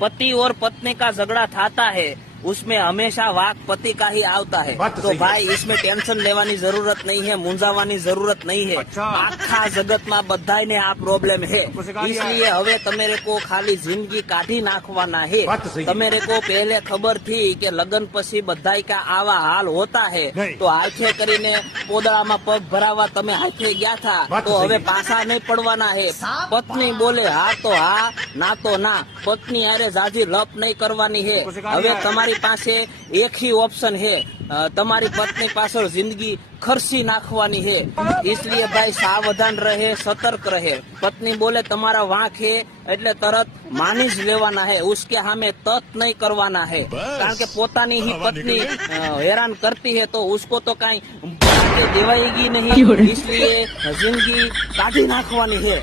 पति और पत्नी का झगड़ा थाता है उसमें हमेशा वाक पति का ही आता है। तो भाई इसमें टेंशन लेवानी जरूरत नहीं है, मूंझावानी जरूरत नहीं है। आखा जगत में बधाईने आ प्रोब्लेम है, इसलिए हवे तमेरे को खाली जिंदगी काढ़ी नाखवाना है। तमेरे को पहले खबर थी कि लगन पछी बधाई का आवा हाल होता है, तो हाथे करीने पोदड़ा में पग भरावा तमे हाथे गया था, तो हवे पासा नहीं पड़वाना है। पत्नी बोले हाँ तो हाँ, ना तो ना। पत्नी अरे जाजी लप नहीं करवानी है। हवे તમારી પાસે એક ही ऑप्शन है, તમારી पत्नी पाछળ जिंदगी खर्ची नाखवानी है। इसलिए भाई सावधान रहे, सतर्क रहे। पत्नी बोले તમારા વાંક है એટલે તરત માની જ લેવાના है, उसके सामे तत नहीं करवाना है। कारण के पोतानी ही पत्नी हैरान करती है तो उसको तो कहीं देवाएगी नहीं, इसलिए जिंदगी काढ़ी नाखवानी है।